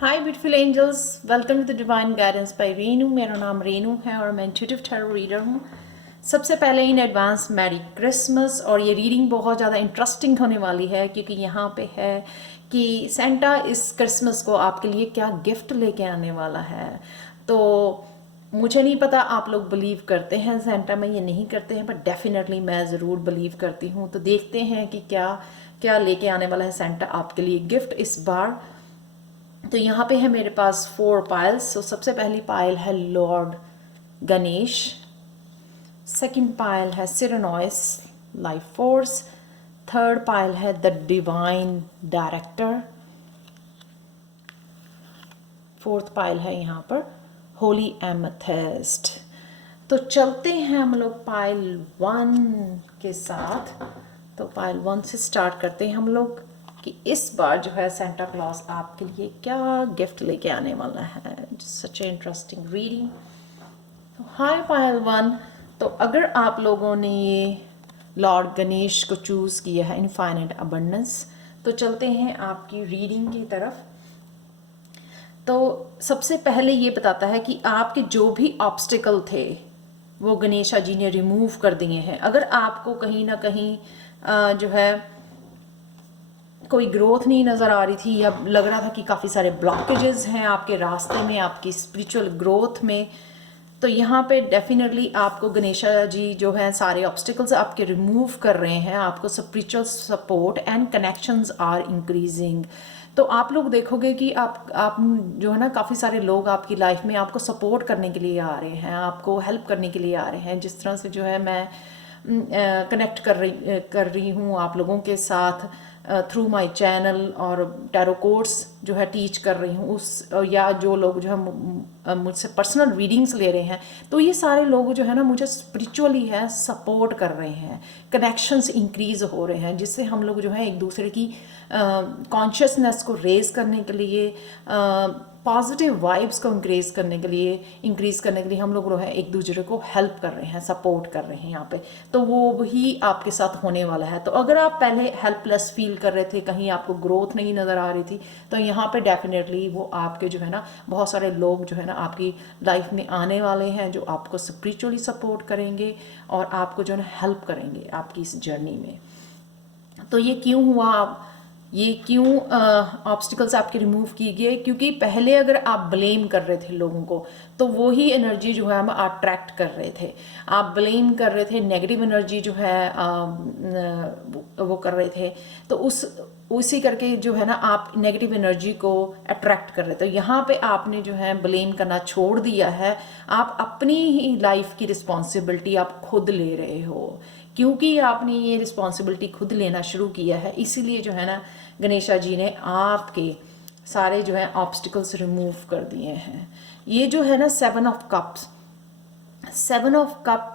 Hi beautiful angels, welcome to the divine guidance by Renu. मेरा नाम रेनू है और मैं इंट्यूटिव टैरो रीडर हूँ। सबसे पहले इन एडवांस मैरी क्रिसमस। और ये रीडिंग बहुत ज़्यादा इंटरेस्टिंग होने वाली है क्योंकि यहाँ पे है कि सेंटा इस क्रिसमस को आपके लिए क्या गिफ्ट लेके आने वाला है। तो मुझे नहीं पता आप लोग बिलीव करते हैं सेंटा में या नहीं करते हैं, बट डेफिनेटली मैं ज़रूर बिलीव करती हूँ। तो देखते हैं कि क्या क्या लेके आने वाला है सेंटा आपके लिए गिफ्ट इस बार। तो यहाँ पे है मेरे पास 4 पाइल्स। तो सबसे पहली पाइल है लॉर्ड गणेश, सेकंड पाइल है सिरेनॉइस लाइफ फोर्स, थर्ड पाइल है the divine director, fourth pile है यहाँ पर होली एमेथिस्ट। तो चलते हैं हम लोग पाइल 1 के साथ। तो पाइल 1 से स्टार्ट करते हैं हम लोग कि इस बार जो है सेंटा क्लॉज आपके लिए क्या गिफ्ट लेके आने वाला है। सच ए इंटरेस्टिंग रीडिंग। तो हाय पाइल 1। तो अगर आप लोगों ने ये लॉर्ड गणेश को चूज़ किया है, इनफाइनाइट अबंडेंस, तो चलते हैं आपकी रीडिंग की तरफ। तो सबसे पहले ये बताता है कि आपके जो भी ऑब्स्टिकल थे वो गणेशा जी ने रिमूव कर दिए हैं। अगर आपको कहीं ना कहीं जो है कोई ग्रोथ नहीं नज़र आ रही थी या लग रहा था कि काफ़ी सारे ब्लॉकेजेस हैं आपके रास्ते में, आपकी स्पिरिचुअल ग्रोथ में, तो यहाँ पे डेफिनेटली आपको गणेशा जी जो है सारे ऑब्स्टिकल्स आपके रिमूव कर रहे हैं। आपको spiritual support and connections are increasing. तो आप लोग देखोगे कि आप जो है ना, काफ़ी सारे लोग आपकी लाइफ में आपको सपोर्ट करने के लिए आ रहे हैं, आपको हेल्प करने के लिए आ रहे हैं। जिस तरह से जो है मैं कनेक्ट कर रही हूँ आप लोगों के साथ थ्रू माय चैनल, और टैरो कोर्स जो है टीच कर रही हूँ उस, या जो लोग जो है मुझसे पर्सनल रीडिंग्स ले रहे हैं, तो ये सारे लोग जो है ना मुझे स्पिरिचुअली है सपोर्ट कर रहे हैं। कनेक्शंस इंक्रीज हो रहे हैं जिससे हम लोग जो है एक दूसरे की कॉन्शियसनेस को रेज करने के लिए, पॉजिटिव वाइब्स को इंक्रीज करने के लिए हम लोग जो है एक दूसरे को हेल्प कर रहे हैं, सपोर्ट कर रहे हैं यहाँ पे। तो वो वही आपके साथ होने वाला है। तो अगर आप पहले हेल्पलेस फील कर रहे थे, कहीं आपको ग्रोथ नहीं नज़र आ रही थी, तो यहाँ पे डेफिनेटली वो आपके जो है ना बहुत सारे लोग जो है ना आपकी लाइफ में आने वाले हैं जो आपको स्पिरिचुअली सपोर्ट करेंगे और आपको जो है ना हेल्प करेंगे आपकी इस जर्नी में। तो ये क्यों हुआ, ये क्यों ऑब्स्टिकल्स आपके रिमूव किए गए? क्योंकि पहले अगर आप ब्लेम कर रहे थे लोगों को, तो वो ही एनर्जी जो है हम अट्रैक्ट कर रहे थे। आप ब्लेम कर रहे थे, नेगेटिव एनर्जी जो है वो कर रहे थे, तो उसी करके जो है ना आप नेगेटिव एनर्जी को अट्रैक्ट कर रहे थे। तो यहाँ पे आपने जो है ब्लेम करना छोड़ दिया है। आप अपनी ही लाइफ की रिस्पॉन्सिबिलिटी आप खुद ले रहे हो। क्योंकि आपने ये रिस्पॉन्सिबिलिटी खुद लेना शुरू किया है, इसीलिए जो है ना गणेशा जी ने आपके सारे जो है ऑब्स्टिकल्स रिमूव कर दिए हैं। ये जो है ना 7 ऑफ कप्स, 7 ऑफ कप,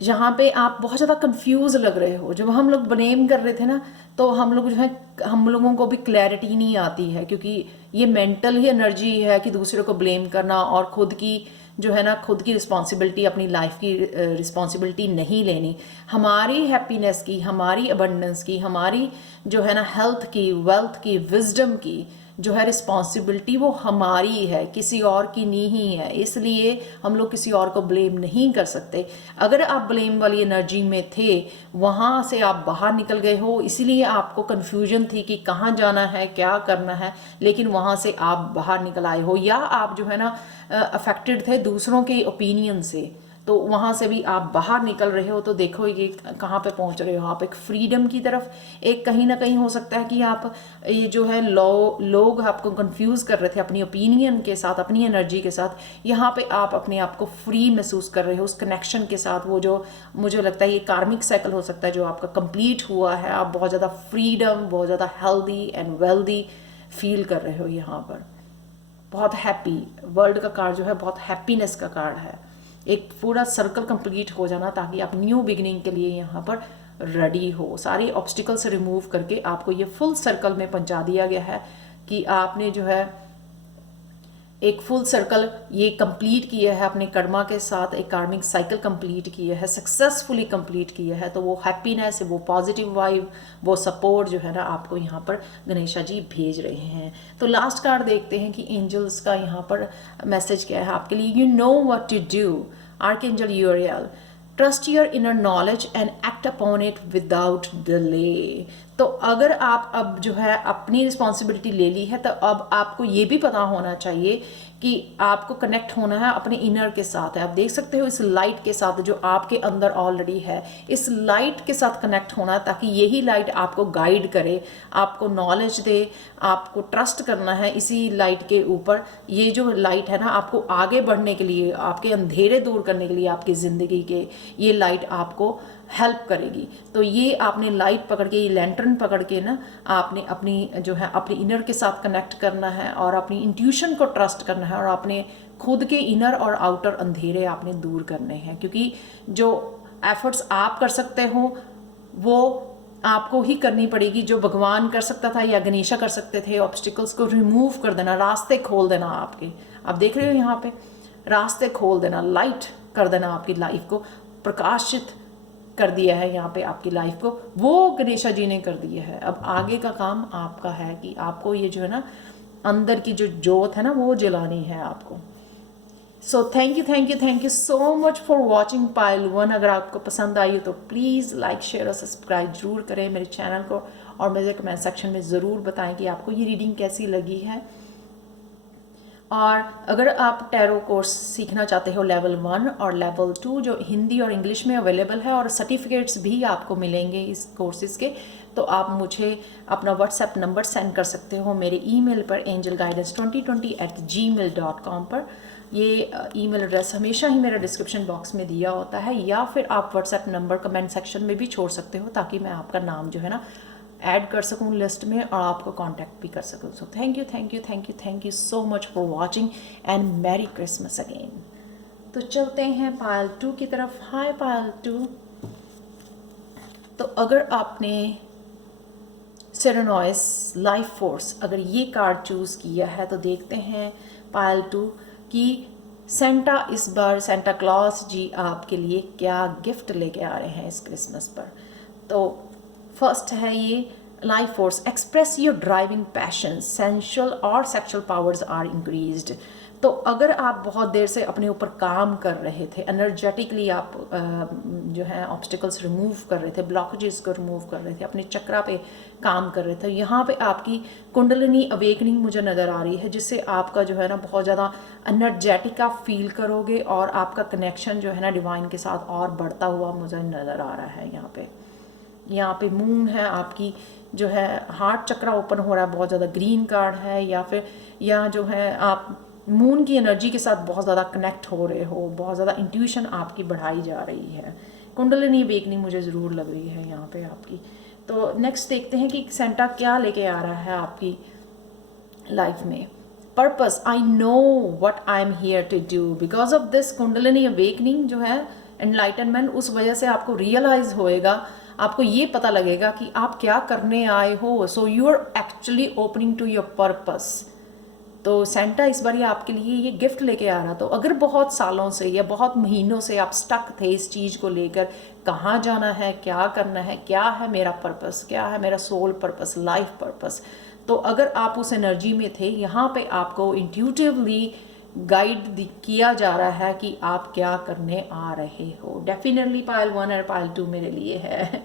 जहाँ पे आप बहुत ज़्यादा कंफ्यूज लग रहे हो। जब हम लोग ब्लेम कर रहे थे ना, तो हम लोग जो है, हम लोगों को भी क्लैरिटी नहीं आती है, क्योंकि ये मेंटल ही एनर्जी है कि दूसरे को ब्लेम करना और खुद की जो है ना खुद की रिस्पॉन्सिबिलिटी, अपनी लाइफ की रिस्पॉन्सिबिलिटी नहीं लेनी। हमारी हैप्पीनेस की, हमारी अबंडेंस की, हमारी जो है ना हेल्थ की, वेल्थ की, विजडम की जो है रिस्पॉन्सिबिलिटी, वो हमारी है, किसी और की नहीं है। इसलिए हम लोग किसी और को ब्लेम नहीं कर सकते। अगर आप ब्लेम वाली एनर्जी में थे, वहाँ से आप बाहर निकल गए हो, इसीलिए आपको कन्फ्यूजन थी कि कहाँ जाना है, क्या करना है, लेकिन वहाँ से आप बाहर निकल आए हो। या आप जो है ना अफेक्टेड थे दूसरों के ओपिनियन से, तो वहाँ से भी आप बाहर निकल रहे हो। तो देखो ये कहाँ पे पहुँच रहे हो आप, एक फ्रीडम की तरफ। एक कहीं ना कहीं हो सकता है कि आप ये जो है लोग आपको कंफ्यूज कर रहे थे अपनी ओपिनियन के साथ, अपनी एनर्जी के साथ। यहाँ पे आप अपने आप को फ्री महसूस कर रहे हो उस कनेक्शन के साथ। वो जो मुझे लगता है ये कार्मिक साइकिल हो सकता है जो आपका कंप्लीट हुआ है। आप बहुत ज़्यादा फ्रीडम, बहुत ज़्यादा हेल्दी एंड वेल्दी फील कर रहे हो यहाँ पर। बहुत हैप्पी, वर्ल्ड का कार्ड जो है बहुत हैप्पीनेस का कार्ड है। एक पूरा सर्कल कंप्लीट हो जाना, ताकि आप न्यू बिगिनिंग के लिए यहाँ पर रेडी हो। सारे ऑब्स्टिकल्स रिमूव करके आपको ये फुल सर्कल में पहुंचा दिया गया है कि आपने जो है एक फुल सर्कल ये कंप्लीट किया है, अपने कर्मा के साथ एक कार्मिक साइकिल कंप्लीट किया है, सक्सेसफुली कंप्लीट किया है, तो वो हैप्पीनेस, वो पॉजिटिव वाइब, वो सपोर्ट जो है ना आपको यहाँ पर गणेशा जी भेज रहे हैं। तो लास्ट कार्ड देखते हैं कि एंजल्स का यहाँ पर मैसेज क्या है आपके लिए। You know what to do, archangel Uriel, trust your inner knowledge and act upon it without delay. तो अगर आप अब जो है अपनी रिस्पॉन्सिबिलिटी ले ली है, तो अब आपको ये भी पता होना चाहिए कि आपको कनेक्ट होना है अपने इनर के साथ है। आप देख सकते हो इस लाइट के साथ जो आपके अंदर ऑलरेडी है, इस लाइट के साथ कनेक्ट होना, ताकि यही लाइट आपको गाइड करे, आपको नॉलेज दे, आपको ट्रस्ट करना है इसी लाइट के ऊपर। ये जो लाइट है ना आपको आगे बढ़ने के लिए, आपके अंधेरे दूर करने के लिए, आपकी ज़िंदगी के, ये लाइट आपको हेल्प करेगी। तो ये आपने लाइट पकड़ के, ये लैंटर्न पकड़ के ना आपने अपनी जो है अपने इनर के साथ कनेक्ट करना है और अपनी इंट्यूशन को ट्रस्ट करना है और अपने खुद के इनर और आउटर अंधेरे आपने दूर करने हैं। क्योंकि जो एफर्ट्स आप कर सकते हो वो आपको ही करनी पड़ेगी। जो भगवान कर सकता था या गणेशा कर सकते थे, ऑब्स्टिकल्स को रिमूव कर देना, रास्ते खोल देना आपके, आप देख रहे हो यहाँ पे रास्ते खोल देना, लाइट कर देना, आपकी लाइफ को प्रकाशित कर दिया है यहाँ पे आपकी लाइफ को, वो गणेशा जी ने कर दिया है। अब आगे का काम आपका है कि आपको ये जो है ना अंदर की जो जोत है ना वो जलानी है आपको। सो thank you so much for watching pile 1। अगर आपको पसंद आई हो तो प्लीज़ लाइक शेयर और सब्सक्राइब जरूर करें मेरे चैनल को, और मुझे कमेंट सेक्शन में ज़रूर बताएं कि आपको ये रीडिंग कैसी लगी है। और अगर आप टैरो कोर्स सीखना चाहते हो लेवल 1 और लेवल 2 जो हिंदी और इंग्लिश में अवेलेबल है, और सर्टिफिकेट्स भी आपको मिलेंगे इस कोर्सेज़ के, तो आप मुझे अपना व्हाट्सएप नंबर सेंड कर सकते हो मेरे ईमेल पर angelguidance2020@gmail.com पर। ये ईमेल एड्रेस हमेशा ही मेरा डिस्क्रिप्शन बॉक्स में दिया होता है, या फिर आप व्हाट्सएप नंबर कमेंट सेक्शन में भी छोड़ सकते हो, ताकि मैं आपका नाम जो है ना ऐड कर सकूँ लिस्ट में और आपको कांटेक्ट भी कर सकूँ। सो thank you so much for watching and merry Christmas again. तो चलते हैं पायल 2 की तरफ। हाय पायल 2। तो अगर आपने सेरेनोइस लाइफ फोर्स अगर ये कार्ड चूज़ किया है, तो देखते हैं पायल 2 कि सेंटा इस बार सेंटा क्लॉज जी आपके लिए क्या गिफ्ट लेके आ रहे हैं इस क्रिसमस पर। तो फर्स्ट है ये life force, express your driving passion, sensual और सेक्सुअल पावर्स आर इंक्रीज्ड। तो अगर आप बहुत देर से अपने ऊपर काम कर रहे थे, एनर्जेटिकली आप जो है ऑब्स्टिकल्स रिमूव कर रहे थे, ब्लॉकेजेस को रिमूव कर रहे थे, अपने चक्रा पे काम कर रहे थे, यहाँ पे आपकी कुंडलिनी अवेकनिंग मुझे नज़र आ रही है, जिससे आपका जो है ना बहुत ज़्यादा एनर्जेटिक आप फील करोगे और आपका कनेक्शन जो है ना डिवाइन के साथ और बढ़ता हुआ मुझे नज़र आ रहा है। यहाँ पे मून है आपकी जो है हार्ट चक्रा ओपन हो रहा है, बहुत ज़्यादा ग्रीन कार्ड है, या फिर या जो है आप मून की एनर्जी के साथ बहुत ज़्यादा कनेक्ट हो रहे हो, बहुत ज़्यादा इंट्यूशन आपकी बढ़ाई जा रही है, कुंडलिनी अवेकनिंग मुझे ज़रूर लग रही है यहाँ पे आपकी। तो नेक्स्ट देखते हैं कि सेंटा क्या लेके आ रहा है आपकी लाइफ में। Purpose, I know what I am here to do, because of this kundalini awakening जो है एनलाइटनमेंट, उस वजह से आपको रियलाइज होएगा, आपको ये पता लगेगा कि आप क्या करने आए हो। So you are actually opening to your purpose. तो सेंटा इस बार ये आपके लिए ये गिफ्ट लेके आ रहा। तो अगर बहुत सालों से या बहुत महीनों से आप स्टक थे इस चीज़ को लेकर, कहाँ जाना है, क्या करना है, क्या है मेरा पर्पस, क्या है मेरा सोल पर्पस, लाइफ पर्पस, तो अगर आप उस एनर्जी में थे, यहाँ पे आपको इंट्यूटिवली गाइड किया जा रहा है कि आप क्या करने आ रहे हो। डेफिनेटली पायल 1 और पायल 2 मेरे लिए है।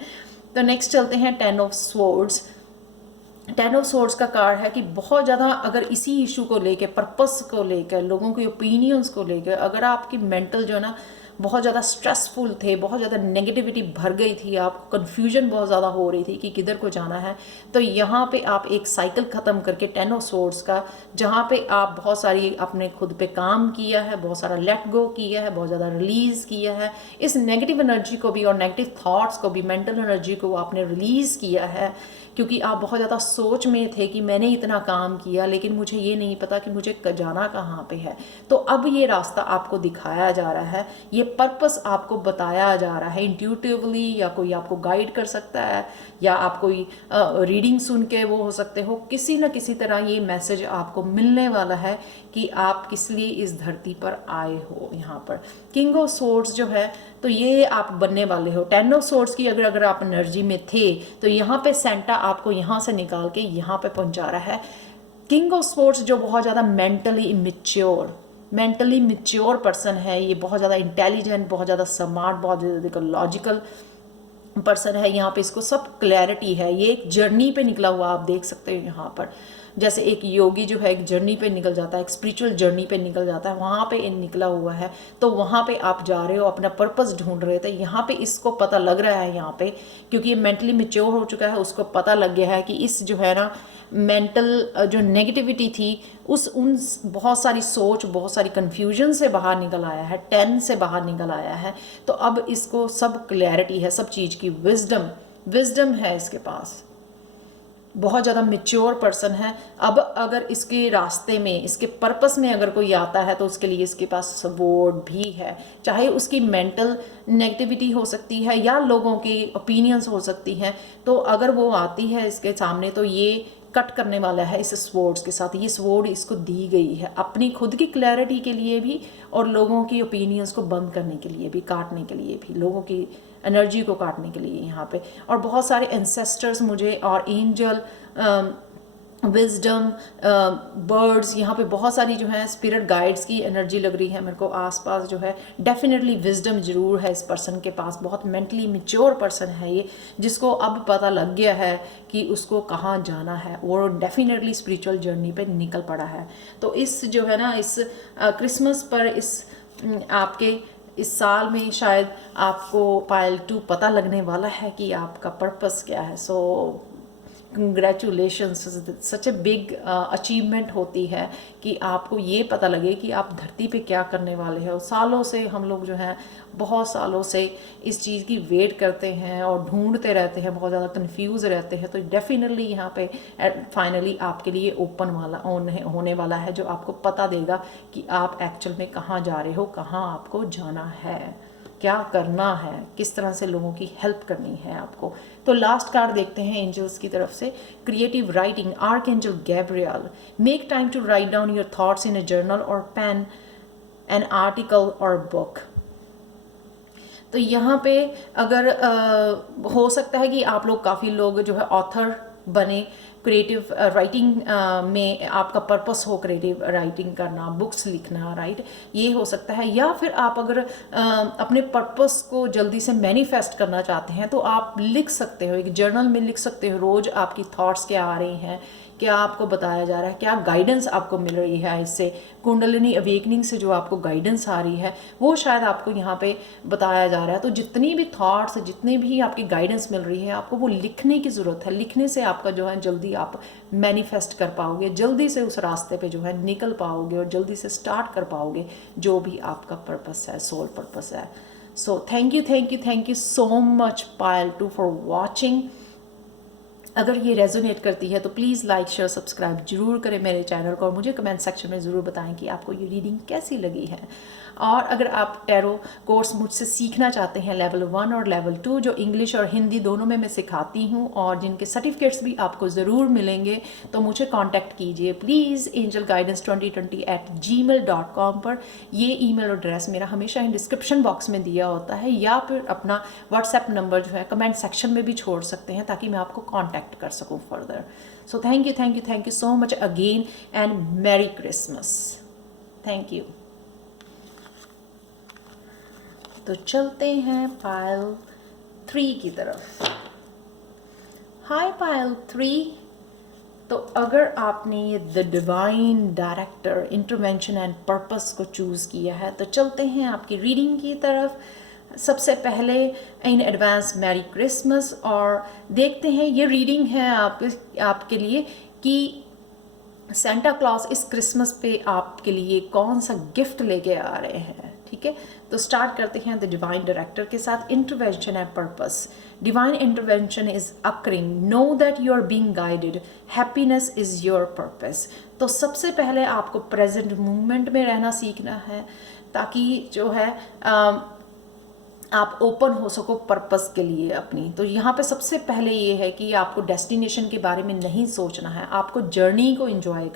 तो नेक्स्ट चलते हैं 10 ऑफ स्वॉर्ड्स। 10 ऑफ स्वॉर्ड्स का कार्ड है कि बहुत ज़्यादा अगर इसी इशू को लेकर, पर्पस को लेकर, लोगों के ओपिनियंस को लेकर, अगर आपकी मेंटल जो है ना बहुत ज़्यादा स्ट्रेसफुल थे, बहुत ज़्यादा नेगेटिविटी भर गई थी, आपको कन्फ्यूजन बहुत ज़्यादा हो रही थी कि किधर को जाना है, तो यहाँ पे आप एक साइकिल ख़त्म करके 10 ऑफ स्वॉर्ड्स का, जहाँ पे आप बहुत सारी अपने खुद पे काम किया है, बहुत सारा लेट गो किया है, बहुत ज़्यादा रिलीज़ किया है, इस नेगेटिव एनर्जी को भी और नेगेटिव थाट्स को भी, मेंटल एनर्जी को आपने रिलीज़ किया है, क्योंकि आप बहुत ज़्यादा सोच में थे कि मैंने इतना काम किया लेकिन मुझे ये नहीं पता कि मुझे जाना कहाँ पे है। तो अब ये रास्ता आपको दिखाया जा रहा है, ये पर्पस आपको बताया जा रहा है इंट्यूटिवली, या कोई आपको गाइड कर सकता है, या आप कोई रीडिंग सुन के वो हो सकते हो, किसी न किसी तरह ये मैसेज आपको मिलने वाला है कि आप किस लिए इस धरती पर आए हो। यहाँ पर किंग ऑफ सोर्ड्स जो है तो ये आप बनने वाले हो। 10 ऑफ सोर्ड्स की अगर आप एनर्जी में थे तो यहाँ पे सेंटा आपको यहाँ से निकाल के यहाँ पे पहुँचा रहा है। किंग ऑफ सोर्ड्स जो बहुत ज़्यादा मेंटली मिच्योर पर्सन है, ये बहुत ज़्यादा इंटेलिजेंट, बहुत ज़्यादा स्मार्ट, बहुत ज़्यादा लॉजिकल पर्सन है। यहाँ पे इसको सब क्लैरिटी है, ये एक जर्नी पे निकला हुआ आप देख सकते हो। यहाँ पर जैसे एक योगी जो है एक जर्नी पे निकल जाता है, एक स्पिरिचुअल जर्नी पे निकल जाता है, वहाँ पे इन निकला हुआ है। तो वहाँ पे आप जा रहे हो, अपना पर्पस ढूंढ रहे थे। यहाँ पे इसको पता लग रहा है, यहाँ पे क्योंकि ये मेंटली मैच्योर हो चुका है, उसको पता लग गया है कि इस जो है ना मेंटल जो नेगेटिविटी थी उन बहुत सारी सोच, बहुत सारी कन्फ्यूजन से बाहर निकल आया है, 10 से बाहर निकल आया है। तो अब इसको सब क्लैरिटी है, सब चीज़ की विजडम है इसके पास, बहुत ज़्यादा मैच्योर पर्सन है। अब अगर इसके रास्ते में, इसके पर्पस में अगर कोई आता है तो उसके लिए इसके पास सपोर्ट भी है, चाहे उसकी मेंटल नेगेटिविटी हो सकती है या लोगों की ओपिनियंस हो सकती हैं। तो अगर वो आती है इसके सामने तो ये कट करने वाला है इस स्वॉर्ड्स के साथ। ये स्वॉर्ड इसको दी गई है अपनी खुद की क्लैरिटी के लिए भी और लोगों की ओपिनियंस को बंद करने के लिए भी, काटने के लिए भी, लोगों की एनर्जी को काटने के लिए यहाँ पे। और बहुत सारे एंसेस्टर्स मुझे और एंजल, विजडम, बर्ड्स, यहाँ पे बहुत सारी जो है स्पिरिट गाइड्स की एनर्जी लग रही है मेरे को आसपास जो है। डेफिनेटली विजडम जरूर है इस पर्सन के पास, बहुत मेंटली मैच्योर पर्सन है ये, जिसको अब पता लग गया है कि उसको कहाँ जाना है और डेफिनेटली स्पिरिचुअल जर्नी पे निकल पड़ा है। तो इस जो है ना इस क्रिसमस पर आपके इस साल में शायद आपको पायल 2 पता लगने वाला है कि आपका पर्पस क्या है। सो congratulations, such a big achievement होती है कि आपको ये पता लगे कि आप धरती पे क्या करने वाले हैं। सालों से हम लोग जो हैं बहुत सालों से इस चीज़ की वेट करते हैं और ढूंढते रहते हैं, बहुत ज़्यादा कंफ्यूज रहते हैं। तो डेफिनेटली यहाँ पे फाइनली आपके लिए ओपन वाला होने वाला है जो आपको पता देगा कि आप एक्चुअल में कहाँ जा रहे हो, कहाँ आपको जाना है, क्या करना है, किस तरह से लोगों की हेल्प करनी है आपको। तो लास्ट कार्ड देखते हैं एंजल्स की तरफ से। Creative writing, archangel Gabriel, make time to write down your thoughts in a journal और पेन, एन आर्टिकल और बुक। तो यहाँ पे अगर हो सकता है कि आप लोग काफ़ी लोग जो है ऑथर बने, क्रिएटिव राइटिंग में आपका पर्पस हो क्रिएटिव राइटिंग करना, बुक्स लिखना, राइट, ये हो सकता है। या फिर आप अगर अपने पर्पस को जल्दी से मैनिफेस्ट करना चाहते हैं तो आप लिख सकते हो, एक जर्नल में लिख सकते हो रोज़ आपकी थॉट्स क्या आ रही हैं, क्या आपको बताया जा रहा है, क्या गाइडेंस आपको मिल रही है इससे, कुंडलिनी अवेकनिंग से जो आपको गाइडेंस आ रही है वो शायद आपको यहाँ पे बताया जा रहा है। तो जितनी भी थॉट्स, जितनी भी आपकी गाइडेंस मिल रही है आपको वो लिखने की ज़रूरत है। लिखने से आपका जो है जल्दी आप मैनिफेस्ट कर पाओगे, जल्दी से उस रास्ते पे जो है निकल पाओगे और जल्दी से स्टार्ट कर पाओगे जो भी आपका पर्पस है, सोल पर्पस है। सो thank you so much Payal 2 for watching. अगर ये रेजोनेट करती है तो प्लीज़ लाइक, शेयर, सब्सक्राइब जरूर करें मेरे चैनल को और मुझे कमेंट सेक्शन में ज़रूर बताएं कि आपको ये रीडिंग कैसी लगी है। और अगर आप टैरो कोर्स मुझसे सीखना चाहते हैं लेवल 1 और लेवल 2, जो इंग्लिश और हिंदी दोनों में मैं सिखाती हूँ और जिनके सर्टिफिकेट्स भी आपको ज़रूर मिलेंगे, तो मुझे कांटेक्ट कीजिए प्लीज़ angelguidance2020@gmail.com पर। ये ईमेल एड्रेस मेरा हमेशा ही डिस्क्रिप्शन बॉक्स में दिया होता है, या फिर अपना व्हाट्सएप नंबर जो है कमेंट सेक्शन में भी छोड़ सकते हैं ताकि मैं आपको कॉन्टैक्ट कर सकूँ further. So thank you so much again and merry Christmas. Thank you. तो चलते हैं पायल 3 की तरफ। हाय पायल 3। तो अगर आपने ये the divine director, intervention and purpose को चूज़ किया है तो चलते हैं आपकी रीडिंग की तरफ। सबसे पहले इन एडवांस मैरी क्रिसमस और देखते हैं ये रीडिंग है आपके लिए कि सेंटा क्लॉज इस क्रिसमस पे आपके लिए कौन सा गिफ्ट लेके आ रहे हैं। ठीक है, तो स्टार्ट करते हैं द डिवाइन डायरेक्टर के साथ। Intervention and purpose. Divine intervention is occurring, know that you are being guided, happiness is your purpose. तो सबसे पहले आपको प्रेजेंट मोमेंट में रहना सीखना है ताकि जो है आप ओपन हो सको पर्पस के लिए अपनी। तो यहाँ पे सबसे पहले ये है कि आपको डेस्टिनेशन के बारे में नहीं सोचना है, आपको जर्नी को एंजॉय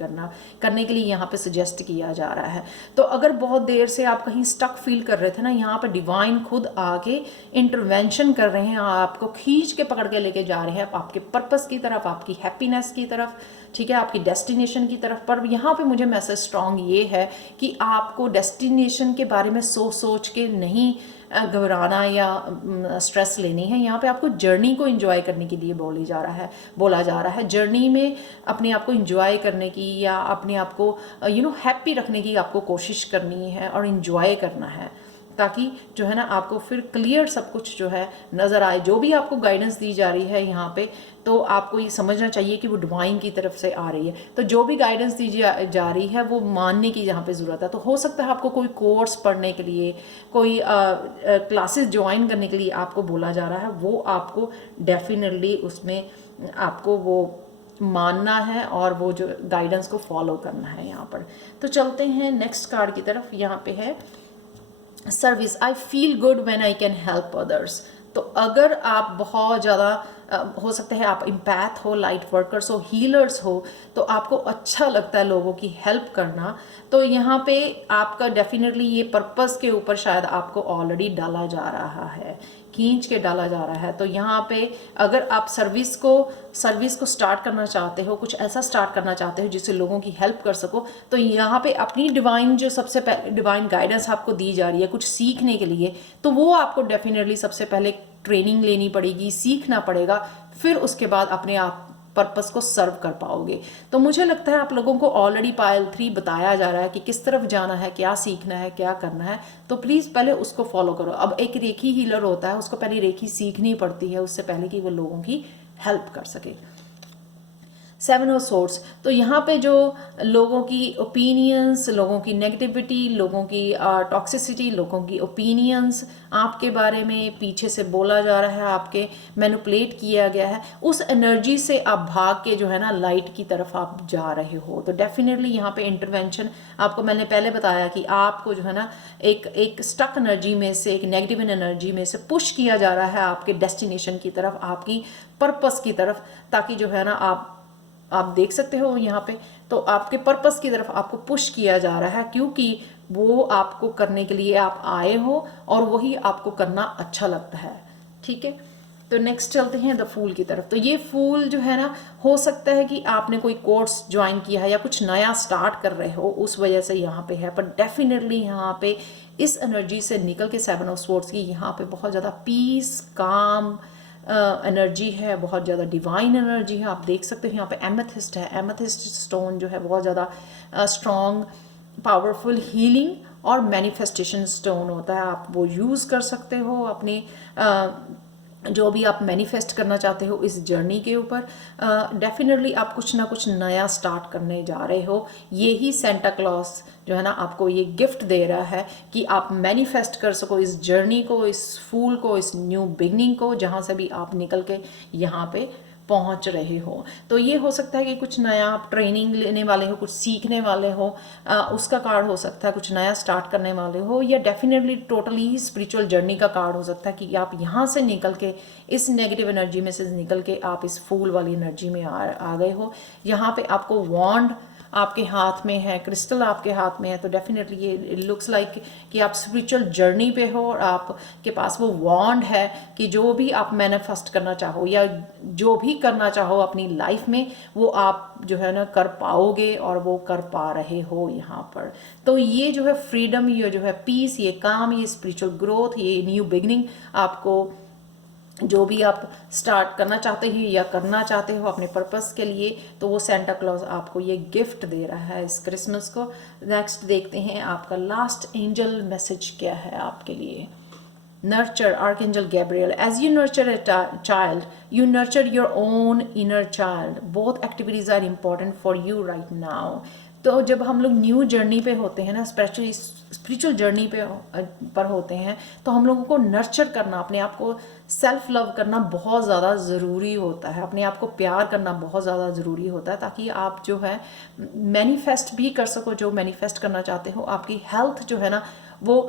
करने के लिए यहाँ पे सजेस्ट किया जा रहा है। तो अगर बहुत देर से आप कहीं स्टक फील कर रहे थे ना, यहाँ पे डिवाइन खुद आके इंटरवेंशन कर रहे हैं, आपको खींच के पकड़ के लेके जा रहे हैं आपके पर्पस की तरफ, आपकी हैप्पीनेस की तरफ, ठीक है, आपकी डेस्टिनेशन की तरफ। पर यहाँ पे मुझे मैसेज स्ट्रॉन्ग ये है कि आपको डेस्टिनेशन के बारे में सोच के नहीं घबराना या स्ट्रेस लेनी है। यहाँ पे आपको जर्नी को एंजॉय करने के लिए बोला जा रहा है। जर्नी में अपने आप को एंजॉय करने की या अपने आप को हैप्पी रखने की आपको कोशिश करनी है और एंजॉय करना है, ताकि जो है ना आपको फिर क्लियर सब कुछ जो है नज़र आए। जो भी आपको गाइडेंस दी जा रही है यहाँ पे, तो आपको ये समझना चाहिए कि वो डिवाइन की तरफ से आ रही है। तो जो भी गाइडेंस दी जा रही है वो मानने की यहाँ पे ज़रूरत है। तो हो सकता है आपको कोई कोर्स पढ़ने के लिए, कोई क्लासेस ज्वाइन करने के लिए आपको बोला जा रहा है, वो आपको डेफिनेटली उसमें आपको वो मानना है और वो जो गाइडेंस को फॉलो करना है यहाँ पर। तो चलते हैं नेक्स्ट कार्ड की तरफ। यहाँ पे है service. I feel good when I can help others. तो अगर आप बहुत ज़्यादा हो सकते हैं आप इम्पैथ हो, लाइट वर्कर्स हो, हीलर्स हो, तो आपको अच्छा लगता है लोगों की हेल्प करना। तो यहाँ पे आपका डेफिनेटली ये पर्पस के ऊपर शायद आपको ऑलरेडी डाला जा रहा है, खींच के डाला जा रहा है। तो यहाँ पे अगर आप सर्विस को स्टार्ट करना चाहते हो, कुछ ऐसा स्टार्ट करना चाहते हो जिससे लोगों की हेल्प कर सको, तो यहाँ पे अपनी डिवाइन जो सबसे पहले डिवाइन गाइडेंस आपको दी जा रही है कुछ सीखने के लिए, तो वो आपको डेफिनेटली सबसे पहले ट्रेनिंग लेनी पड़ेगी, सीखना पड़ेगा, फिर उसके बाद अपने आप पर्पस को सर्व कर पाओगे। तो मुझे लगता है आप लोगों को ऑलरेडी पायल 3 बताया जा रहा है कि किस तरफ जाना है, क्या सीखना है, क्या करना है। तो प्लीज़ पहले उसको फॉलो करो। अब एक रेखी हीलर होता है, उसको पहले रेखी सीखनी पड़ती है उससे पहले कि वो लोगों की हेल्प कर सके। 7 ऑफ सोर्ड्स। तो यहाँ पे जो लोगों की ओपिनियंस, लोगों की नेगेटिविटी, लोगों की टॉक्सिसिटी, लोगों की ओपिनियंस आपके बारे में पीछे से बोला जा रहा है, आपके मैनिपुलेट किया गया है, उस एनर्जी से आप भाग के जो है ना लाइट की तरफ आप जा रहे हो। तो डेफिनेटली यहाँ पे इंटरवेंशन आपको मैंने पहले बताया कि आपको जो है ना एक स्टक एनर्जी में से, एक नेगेटिव एनर्जी में से पुश किया जा रहा है आपके डेस्टिनेशन की तरफ, आपकी पर्पस की तरफ, ताकि जो है ना आप देख सकते हो यहाँ पे, तो आपके पर्पस की तरफ आपको पुश किया जा रहा है, क्योंकि वो आपको करने के लिए आप आए हो और वही आपको करना अच्छा लगता है। ठीक है, तो नेक्स्ट चलते हैं द फूल की तरफ। तो ये फूल जो है ना, हो सकता है कि आपने कोई कोर्स ज्वाइन किया है या कुछ नया स्टार्ट कर रहे हो, उस वजह से यहाँ पे है। पर डेफिनेटली यहाँ पे इस एनर्जी से निकल के 7 ऑफ स्वॉर्ड्स की यहाँ पे बहुत ज़्यादा पीस, काम एनर्जी है, बहुत ज़्यादा डिवाइन एनर्जी है। आप देख सकते हो यहाँ पे एमेथिस्ट है। एमेथिस्ट स्टोन जो है बहुत ज़्यादा स्ट्रॉन्ग, पावरफुल, हीलिंग और मैनिफेस्टेशन स्टोन होता है। आप वो यूज़ कर सकते हो अपने जो भी आप मैनिफेस्ट करना चाहते हो इस जर्नी के ऊपर। डेफिनेटली आप कुछ ना कुछ नया स्टार्ट करने जा रहे हो। यही सेंटा क्लॉस जो है ना आपको ये गिफ्ट दे रहा है कि आप मैनिफेस्ट कर सको इस जर्नी को, इस फूल को, इस न्यू बिगनिंग को, जहाँ से भी आप निकल के यहाँ पे पहुंच रहे हो। तो ये हो सकता है कि कुछ नया आप ट्रेनिंग लेने वाले हो, कुछ सीखने वाले हो, उसका कार्ड हो सकता है, कुछ नया स्टार्ट करने वाले हो, या डेफिनेटली टोटली स्पिरिचुअल जर्नी का कार्ड हो सकता है कि आप यहाँ से निकल के, इस नेगेटिव एनर्जी में से निकल के आप इस फूल वाली एनर्जी में आ गए हो। यहाँ पे आपको वॉन्ड आपके हाथ में है, क्रिस्टल आपके हाथ में है। तो डेफिनेटली ये लुक्स लाइक कि आप स्पिरिचुअल जर्नी पे हो और आपके पास वो वॉन्ड है कि जो भी आप मैनिफेस्ट करना चाहो या जो भी करना चाहो अपनी लाइफ में, वो आप जो है ना कर पाओगे और वो कर पा रहे हो यहाँ पर। तो ये जो है फ्रीडम, ये जो है पीस, ये काम, ये स्पिरिचुअल ग्रोथ, ये न्यू बिगनिंग, आपको जो भी आप स्टार्ट करना चाहते हो या करना चाहते हो अपने पर्पस के लिए, तो वो सेंटा क्लॉज आपको ये गिफ्ट दे रहा है इस क्रिसमस को। नेक्स्ट देखते हैं आपका लास्ट एंजल मैसेज क्या है आपके लिए। Nurture, archangel Gabriel. As you nurture a child, you nurture your own inner child. Both activities are important for you right now. तो जब हम लोग न्यू जर्नी पे होते हैं ना, स्पिरिचुअल जर्नी पर होते हैं, तो हम लोगों को नर्चर करना, अपने आप को सेल्फ लव करना बहुत ज़्यादा ज़रूरी होता है। अपने आप को प्यार करना बहुत ज़्यादा ज़रूरी होता है, ताकि आप जो है मैनिफेस्ट भी कर सको जो मैनिफेस्ट करना चाहते हो। आपकी हेल्थ जो है ना वो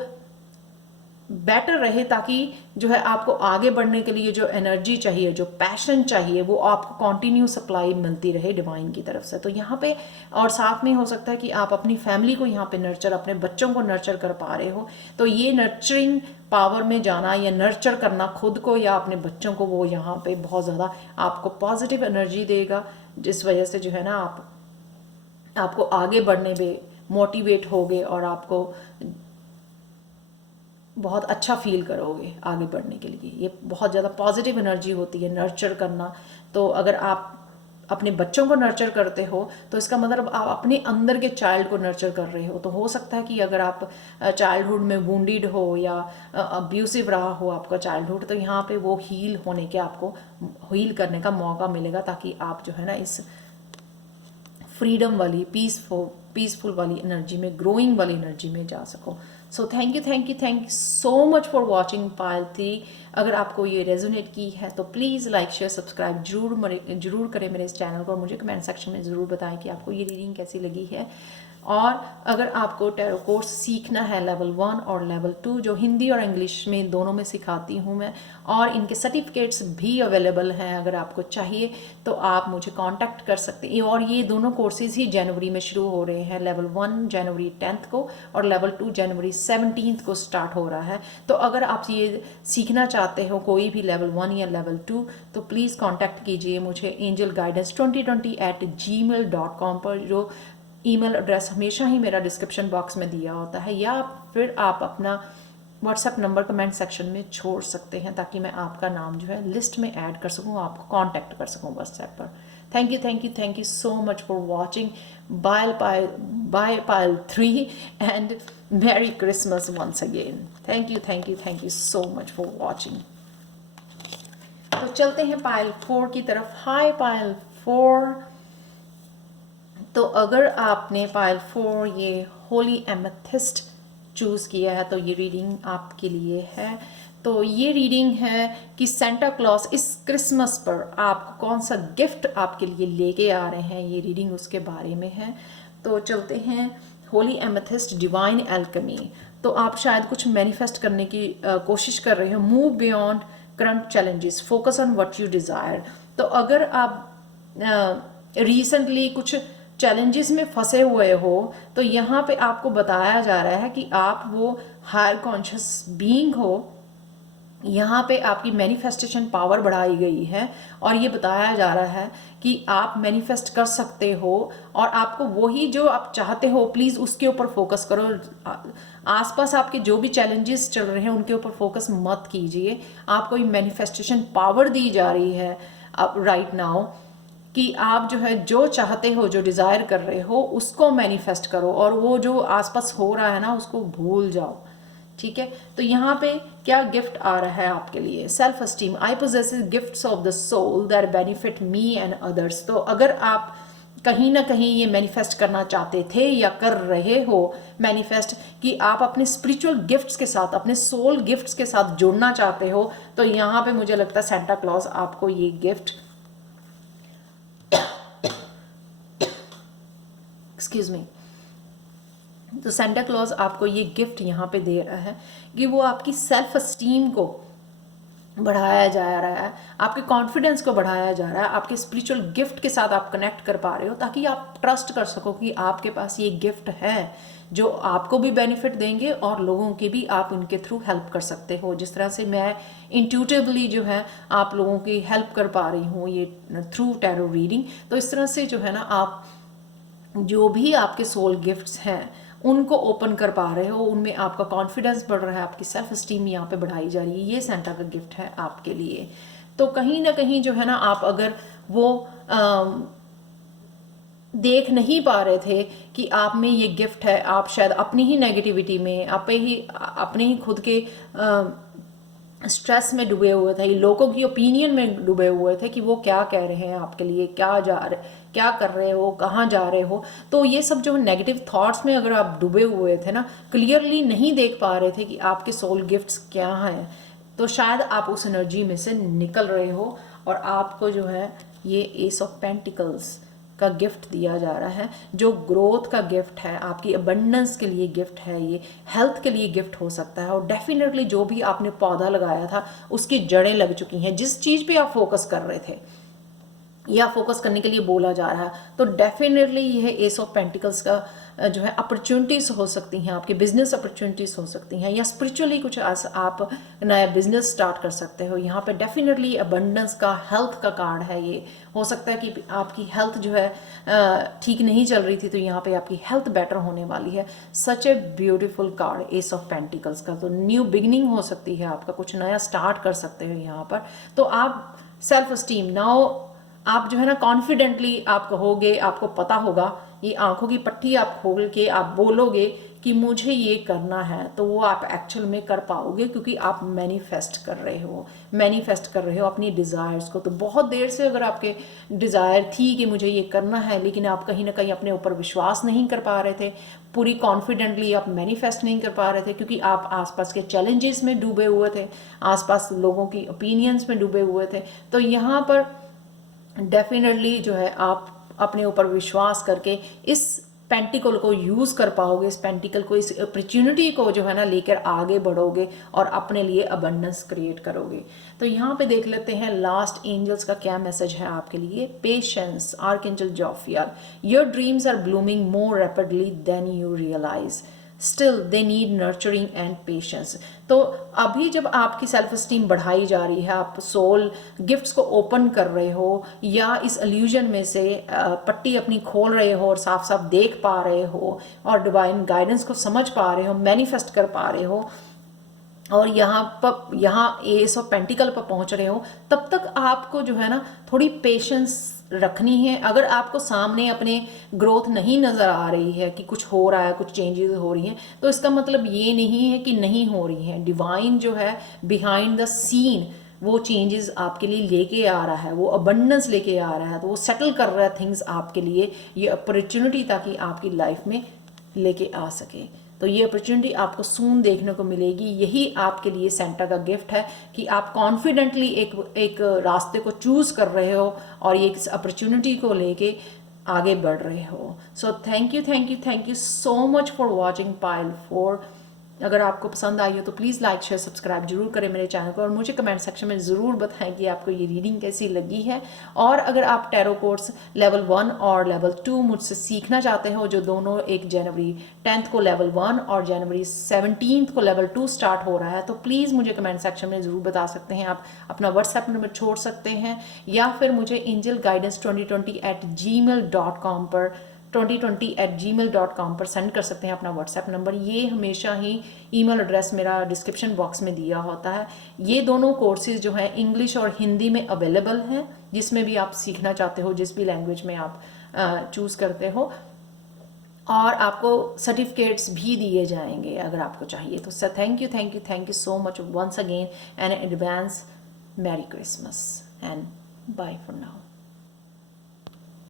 बेटर रहे, ताकि जो है आपको आगे बढ़ने के लिए जो एनर्जी चाहिए, जो पैशन चाहिए, वो आपको कंटिन्यू सप्लाई मिलती रहे डिवाइन की तरफ से। तो यहाँ पे और साथ में हो सकता है कि आप अपनी फैमिली को यहाँ पे नर्चर, अपने बच्चों को नर्चर कर पा रहे हो। तो ये नर्चरिंग पावर में जाना या नर्चर करना खुद को या अपने बच्चों को, वो यहाँ पे बहुत ज़्यादा आपको पॉजिटिव एनर्जी देगा, जिस वजह से जो है ना आपको आगे बढ़ने में मोटिवेट होगे और आपको बहुत अच्छा फील करोगे आगे बढ़ने के लिए। ये बहुत ज़्यादा पॉजिटिव एनर्जी होती है नर्चर करना। तो अगर आप अपने बच्चों को नर्चर करते हो तो इसका मतलब आप अपने अंदर के चाइल्ड को नर्चर कर रहे हो। तो हो सकता है कि अगर आप चाइल्डहुड में वुंडेड हो या अब्यूसिव रहा हो आपका चाइल्डहुड, तो यहाँ पे वो हील होने के, आपको हील करने का मौका मिलेगा, ताकि आप जो है ना इस फ्रीडम वाली, पीसफुल वाली एनर्जी में, ग्रोइंग वाली एनर्जी में जा सको। So thank you so much for watching Payal 3। अगर आपको ये रेजोनेट की है तो प्लीज़ लाइक शेयर सब्सक्राइब जरूर करें मेरे इस चैनल को, और मुझे कमेंट सेक्शन में ज़रूर बताएं कि आपको ये रीडिंग कैसी लगी है। और अगर आपको टैरो कोर्स सीखना है लेवल 1 और लेवल 2, जो हिंदी और इंग्लिश में दोनों में सिखाती हूँ मैं, और इनके सर्टिफिकेट्स भी अवेलेबल हैं, अगर आपको चाहिए तो आप मुझे कांटेक्ट कर सकते हैं। और ये दोनों कोर्सेज ही जनवरी में शुरू हो रहे हैं। लेवल 1 जनवरी 10 को और लेवल 2 जनवरी 17 को स्टार्ट हो रहा है। तो अगर आप ये सीखना चाहते हो कोई भी लेवल 1 या लेवल 2, तो प्लीज़ कांटेक्ट कीजिए मुझे angelguidance2020@gmail.com पर, जो ईमेल एड्रेस हमेशा ही मेरा डिस्क्रिप्शन बॉक्स में दिया होता है, या फिर आप अपना व्हाट्सएप नंबर कमेंट सेक्शन में छोड़ सकते हैं, ताकि मैं आपका नाम जो है लिस्ट में ऐड कर सकूं, आपको कांटेक्ट कर सकूं व्हाट्सएप पर। Thank you so much for watching by Payal 3 and merry Christmas once again. Thank you so much for watching. तो चलते हैं पायल 4 की तरफ। हाय पायल 4। तो अगर आपने पायल 4 ये होली एमेथिस्ट चूज़ किया है तो ये रीडिंग आपके लिए है। तो ये रीडिंग है कि सेंटा क्लॉज इस क्रिसमस पर आपको कौन सा गिफ्ट आपके लिए लेके आ रहे हैं, ये रीडिंग उसके बारे में है। तो चलते हैं होली एमेथिस्ट डिवाइन एल्केमी। तो आप शायद कुछ मैनिफेस्ट करने की कोशिश कर रहे हो। Move beyond current challenges, focus on what you desire. तो अगर आप रिसेंटली कुछ चैलेंजेस में फंसे हुए हो, तो यहाँ पे आपको बताया जा रहा है कि आप वो हायर कॉन्शियस बीइंग हो। यहाँ पे आपकी मैनिफेस्टेशन पावर बढ़ाई गई है और ये बताया जा रहा है कि आप मैनिफेस्ट कर सकते हो, और आपको वही जो आप चाहते हो प्लीज़ उसके ऊपर फोकस करो। आसपास आपके जो भी चैलेंजेस चल रहे हैं उनके ऊपर फोकस मत कीजिए। आपको ये मैनिफेस्टेशन पावर दी जा रही है अब राइट नाउ, कि आप जो है जो चाहते हो, जो डिज़ायर कर रहे हो उसको मैनिफेस्ट करो, और वो जो आसपास हो रहा है ना उसको भूल जाओ। ठीक है, तो यहाँ पे क्या गिफ्ट आ रहा है आपके लिए? Self esteem. I possess gifts of the soul that benefit me and others. तो अगर आप कहीं ना कहीं ये मैनिफेस्ट करना चाहते थे या कर रहे हो मैनिफेस्ट कि आप अपने स्पिरिचुअल गिफ्ट्स के साथ, अपने सोल गिफ्ट्स के साथ जुड़ना चाहते हो, तो यहाँ पे मुझे लगता है सेंटा क्लॉज आपको ये गिफ्ट, एक्सक्यूज मी, तो सेंटा क्लॉज आपको ये गिफ्ट यहाँ पे दे रहा है कि वो आपकी सेल्फ एस्टीम को बढ़ाया जा रहा है, आपके कॉन्फिडेंस को बढ़ाया जा रहा है, आपके स्पिरिचुअल गिफ्ट के साथ आप कनेक्ट कर पा रहे हो, ताकि आप ट्रस्ट कर सको कि आपके पास ये गिफ्ट है जो आपको भी बेनिफिट देंगे और लोगों के भी आप इनके थ्रू हेल्प कर सकते हो। जिस तरह से मैं इंट्यूटिवली जो है आप लोगों की हेल्प कर पा रही हूँ ये थ्रू टैरो रीडिंग, तो इस तरह से जो है ना आप जो भी आपके सोल गिफ्ट्स हैं उनको ओपन कर पा रहे हो, उनमें आपका कॉन्फिडेंस बढ़ रहा है, आपकी सेल्फ एस्टीम यहाँ पे बढ़ाई जा रही है। ये सेंटा का गिफ्ट है आपके लिए। तो कहीं ना कहीं जो है ना आप अगर वो देख नहीं पा रहे थे कि आप में ये गिफ्ट है, आप शायद अपनी ही नेगेटिविटी में, अपने ही खुद के स्ट्रेस में डूबे हुए थे, लोगों की ओपिनियन में डूबे हुए थे कि वो क्या कह रहे हैं आपके लिए, क्या कर रहे हो, कहाँ जा रहे हो। तो ये सब जो नेगेटिव थॉट्स में अगर आप डूबे हुए थे ना, क्लियरली नहीं देख पा रहे थे कि आपके सोल गिफ्ट्स क्या हैं, तो शायद आप उस एनर्जी में से निकल रहे हो और आपको जो है ये एस ऑफ पेंटिकल्स का गिफ्ट दिया जा रहा है, जो ग्रोथ का गिफ्ट है, आपकी अबंडेंस के लिए गिफ्ट है, ये हेल्थ के लिए गिफ्ट हो सकता है। और डेफिनेटली जो भी आपने पौधा लगाया था उसकी जड़ें लग चुकी हैं, जिस चीज़ पे आप फोकस कर रहे थे या फोकस करने के लिए बोला जा रहा है, तो डेफिनेटली यह एस ऑफ पेंटिकल्स का जो है अपॉर्चुनिटीज़ हो सकती हैं, आपके बिजनेस अपॉर्चुनिटीज़ हो सकती हैं, या स्पिरिचुअली कुछ आप नया बिजनेस स्टार्ट कर सकते हो। यहाँ पे डेफिनेटली अबंडेंस का, हेल्थ का कार्ड है। ये हो सकता है कि आपकी हेल्थ जो है ठीक नहीं चल रही थी, तो यहाँ पे आपकी हेल्थ बेटर होने वाली है। Such a beautiful card ace of pentacles का। तो न्यू बिगनिंग हो सकती है, आपका कुछ नया स्टार्ट कर सकते हो यहाँ पर। तो आप सेल्फ स्टीम नाउ, आप जो है ना कॉन्फिडेंटली आप कहोगे, आपको पता होगा, ये आंखों की पट्टी आप खोल के आप बोलोगे कि मुझे ये करना है, तो वो आप एक्चुअल में कर पाओगे, क्योंकि आप मैनिफेस्ट कर रहे हो अपनी डिज़ायर्स को। तो बहुत देर से अगर आपके डिज़ायर थी कि मुझे ये करना है, लेकिन आप कहीं ना कहीं अपने ऊपर विश्वास नहीं कर पा रहे थे, पूरी कॉन्फिडेंटली आप मैनिफेस्ट नहीं कर पा रहे थे, क्योंकि आप आसपास के चैलेंजेस में डूबे हुए थे, आसपास लोगों की ओपिनियंस में डूबे हुए थे। तो यहाँ पर डेफिनेटली जो है आप अपने ऊपर विश्वास करके इस पेंटिकल को यूज़ कर पाओगे, इस पेंटिकल को, इस अपॉर्चुनिटी को जो है ना लेकर आगे बढ़ोगे और अपने लिए अबंडेंस क्रिएट करोगे। तो यहाँ पे देख लेते हैं लास्ट एंजल्स का क्या मैसेज है आपके लिए। Patience, archangel Jophiel, your dreams are blooming more rapidly than you realise, still they need nurturing and patience. तो अभी जब आपकी सेल्फ स्टीम बढ़ाई जा रही है, आप सोल गिफ्ट्स को ओपन कर रहे हो, या इस इल्यूजन में से पट्टी अपनी खोल रहे हो और साफ साफ देख पा रहे हो, और डिवाइन गाइडेंस को समझ पा रहे हो, मैनिफेस्ट कर पा रहे हो, और यहाँ एस ऑफ पेंटिकल पर पहुंच रहे हो, तब तक आपको जो है ना थोड़ी पेशेंस रखनी है। अगर आपको सामने अपने ग्रोथ नहीं नज़र आ रही है कि कुछ हो रहा है, कुछ चेंजेस हो रही हैं, तो इसका मतलब ये नहीं है कि नहीं हो रही हैं। डिवाइन जो है बिहाइंड द सीन वो चेंजेस आपके लिए लेके आ रहा है, वो अबंडेंस लेके आ रहा है, तो वो सेटल कर रहा है थिंग्स आपके लिए, ये अपॉर्चुनिटी ताकि आपकी लाइफ में लेके आ सके। तो ये अपॉर्चुनिटी आपको सून देखने को मिलेगी। यही आपके लिए सेंटा का गिफ्ट है कि आप कॉन्फिडेंटली एक रास्ते को चूज़ कर रहे हो और ये इस अपॉर्चुनिटी को लेके आगे बढ़ रहे हो। सो thank you so much for watching pile 4। अगर आपको पसंद आई हो तो प्लीज़ लाइक शेयर सब्सक्राइब जरूर करें मेरे चैनल को, और मुझे कमेंट सेक्शन में ज़रूर बताएं कि आपको ये रीडिंग कैसी लगी है। और अगर आप टैरो कोर्स लेवल 1 और लेवल 2 मुझसे सीखना चाहते हो, जो दोनों 1 जनवरी 10th को लेवल 1 और जनवरी 17th को लेवल 2 स्टार्ट हो रहा है, तो प्लीज़ मुझे कमेंट सेक्शन में ज़रूर बता सकते हैं। आप अपना व्हाट्सएप नंबर छोड़ सकते हैं, या फिर मुझे angelguidance2020@gmail.com पर 2020@gmail.com पर सेंड कर सकते हैं अपना व्हाट्सएप नंबर। ये हमेशा ही ईमेल एड्रेस मेरा डिस्क्रिप्शन बॉक्स में दिया होता है। ये दोनों कोर्सेज जो हैं इंग्लिश और हिंदी में अवेलेबल हैं, जिसमें भी आप सीखना चाहते हो, जिस भी लैंग्वेज में आप चूज़ करते हो, और आपको सर्टिफिकेट्स भी दिए जाएंगे अगर आपको चाहिए तो। Sir thank you so much once again, and advance merry Christmas and bye for now.